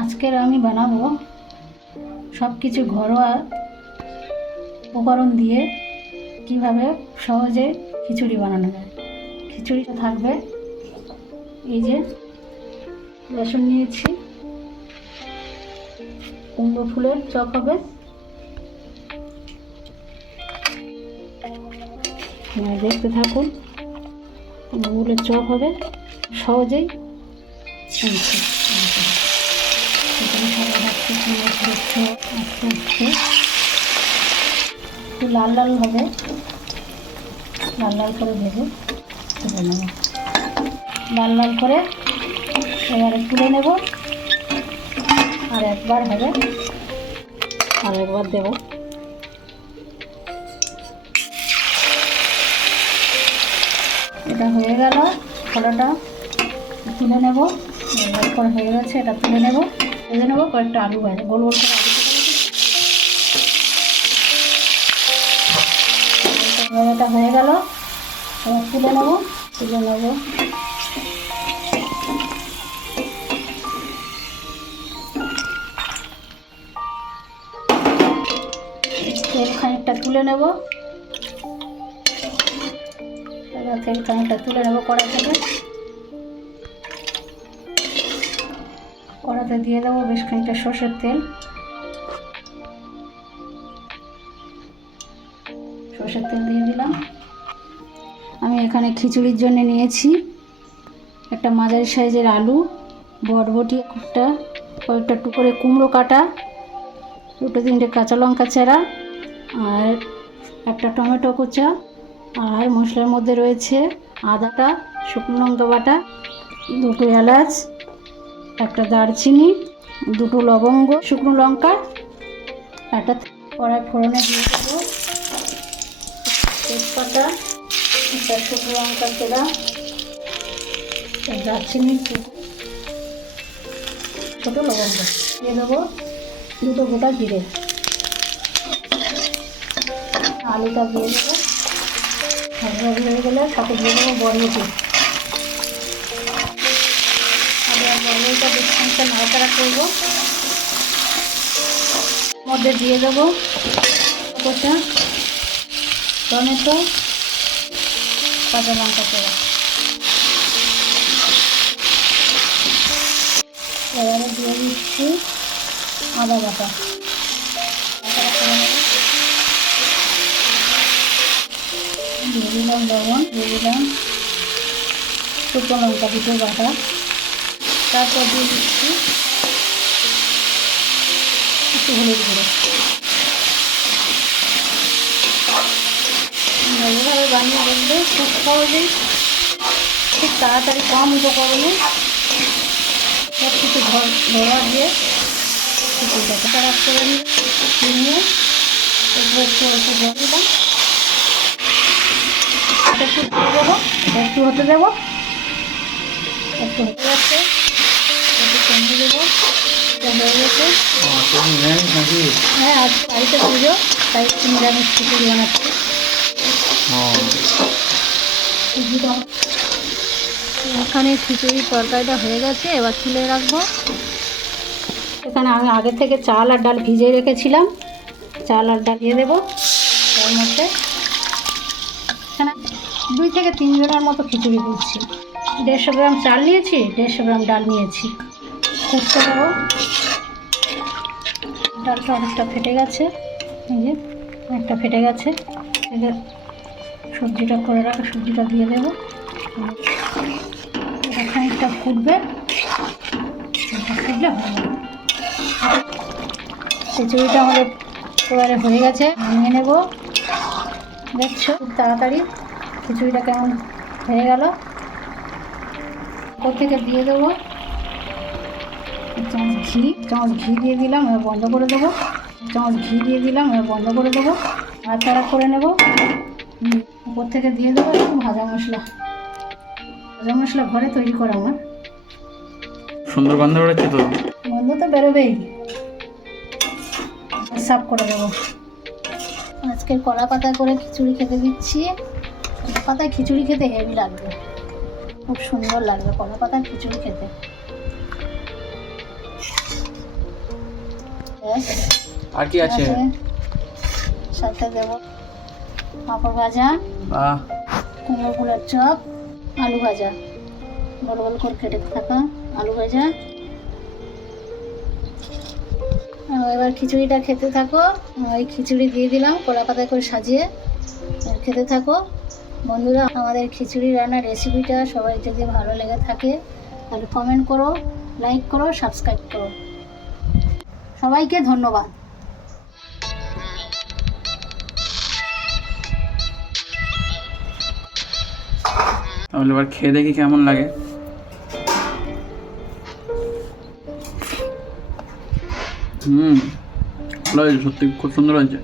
আজকের আমি বানাবো সব কিছু ঘরোয়া উপকরণ দিয়ে কীভাবে সহজে খিচুড়ি বানানো যায় খিচুড়িটা থাকবে, এই যে বেসন নিয়েছি, কুমড়ো ফুলের চপ হবে দেখতে থাকুন, কুমড়ো ফুলের চপ হবে, সহজেই। একটু লাল লাল হবে। লাল লাল করে ভেজে তুলে নেব। লাল লাল করে এবারে তুলে নেব। আর একবার হবে। আর একবার দেব। এটা হয়ে গেল। ফলাটা তুলে নেব। করে হয়ে গেছে, এটা তুলে নেব। ভেজে নেব কয়েকটা আলু ভাজা গোল গোল করে আলু ভাজাটা হয়ে গেল তুলে নেব তুলে নেব খানিকটা তুলে নেব তেল খানিকটা তুলে নেব কড়া থেকে কড়াতে দিয়ে দেবো বেশ খানিকটা সর্ষের তেল। সর্ষের তেল দিয়ে দিলাম। আমি এখানে খিচুড়ির জন্য নিয়েছি একটা মাঝারি সাইজের আলু, বটবটি একটা, কয়েকটা টুকরে কুমড়ো কাটা, দুটো তিনটে কাঁচা লঙ্কা চেরা, আর একটা টমেটো কুচা, আর মশলার মধ্যে রয়েছে আদাটা, শুকনো লঙ্কা বাটা, দুটো এলাচ একটা দারচিনি, দুটো লবঙ্গ, শুকনো লঙ্কা, একটা কড়াই ফোড়নে দিয়ে দেবো। তেজপাতা, একটা শুকনো লঙ্কা চেরা দারচিনি, ছোটো লবঙ্গ দিয়ে দেবো, দুটো গোটা জিরে। আলুটা দিয়ে দেবো। হয়ে গেলে সাথে দিয়ে দেবো বরবটি। আর বেশ নাড়াচাড়া করব। মধ্যে দিয়ে দেবো কষা টমেটো, কাঁচা লঙ্কা চেরা এবারে দিয়ে দিচ্ছি আদা বাটা। করে। দিয়ে দিলাম লবণ, দিয়ে দিলাম শুকনো লঙ্কা, দুটো বাটা। তারপর দিয়ে দিচ্ছি একটু হলুদ গুঁড়ো। এইভাবে বানিয়ে রাখবে, খুব সহজেই, খুব তাড়াতাড়ি কম উপকরণে। সব কিছু ঘর দিয়ে খিচুড়িটাকে তারা করে নিয়ে নিয়ে একটু একটু একটু একটু দিয়ে দেবো, একটু হতে দেবো। একটু হতে যাচ্ছে। একটু হয়ে গেছে হ্যাঁ বাড়িতে পুজো তাই একটু নিরামিষ এখানে খিচুড়ির তরকারিটা হয়ে গেছে, এবার তুলে রাখব। এখানে আমি আগে থেকে চাল আর ডাল ভিজিয়ে রেখেছিলাম। চাল আর ডাল দিয়ে দেবো। তার মধ্যে এখানে দুই থেকে তিন জনের মতো খিচুড়ি দিচ্ছি। দেড়শো গ্রাম চাল নিয়েছি, দেড়শো গ্রাম ডাল নিয়েছি। কুটতে দেবো। ডালটা অনেকটা ফেটে গেছে। এই যে, অনেকটা ফেটে গেছে। এবার সবজিটা করে রাখা, সবজিটা দিয়ে দেবো। এটা খানিকটা ফুটবে। খিচুড়িটা আমাদের এবারে হয়ে গেছে। নামিয়ে নেব। দেখছ, খুব তাড়াতাড়ি খিচুড়িটা কেমন হয়ে গেল। ওপর থেকে দিয়ে দেবো? চামচ ঘি চামচ ঘি দিয়ে দিলাম এবার বন্ধ করে দেবো। চামচ ঘি দিয়ে দিলাম এবার বন্ধ করে দেবো। আর নাড়াচাড়া করে নেব। উপর থেকে দিয়ে দেবো ভাজা মশলা। ভাজা মশলা ঘরে তৈরি করা আমার। সুন্দর গন্ধ বেরোচ্ছে তো? গন্ধ তো বেরোবেই। সাফ করে দেবো। আজকে কলা পাতা করে খিচুড়ি খেতে দিচ্ছি। কলা পাতায় খিচুড়ি খেতে হেভি লাগবে। খুব সুন্দর লাগবে কলা পাতার খিচুড়ি খেতে। আর কি আছে। সাথে দেব পাঁপড় ভাজা বাহ। কুমড়ো ফুলের চপ আলু ভাজা। গোল গোল করে কেটে থাকা আলু ভাজা। এবার খিচুড়িটা খেতে থাকো। ওই খিচুড়ি দিয়ে দিলাম কলা পাতায় করে সাজিয়ে। খেতে থাকো। বন্ধুরা আমাদের খিচুড়ি রান্নার রেসিপিটা সবাই যদি ভালো লেগে থাকে তাহলে কমেন্ট করো লাইক করো সাবস্ক্রাইব করো। সবাইকে ধন্যবাদ। তাহলে এবার খেয়ে দেখি কেমন লাগে। হুম, ভালো হয়েছে, সত্যি খুব সুন্দর হয়েছে।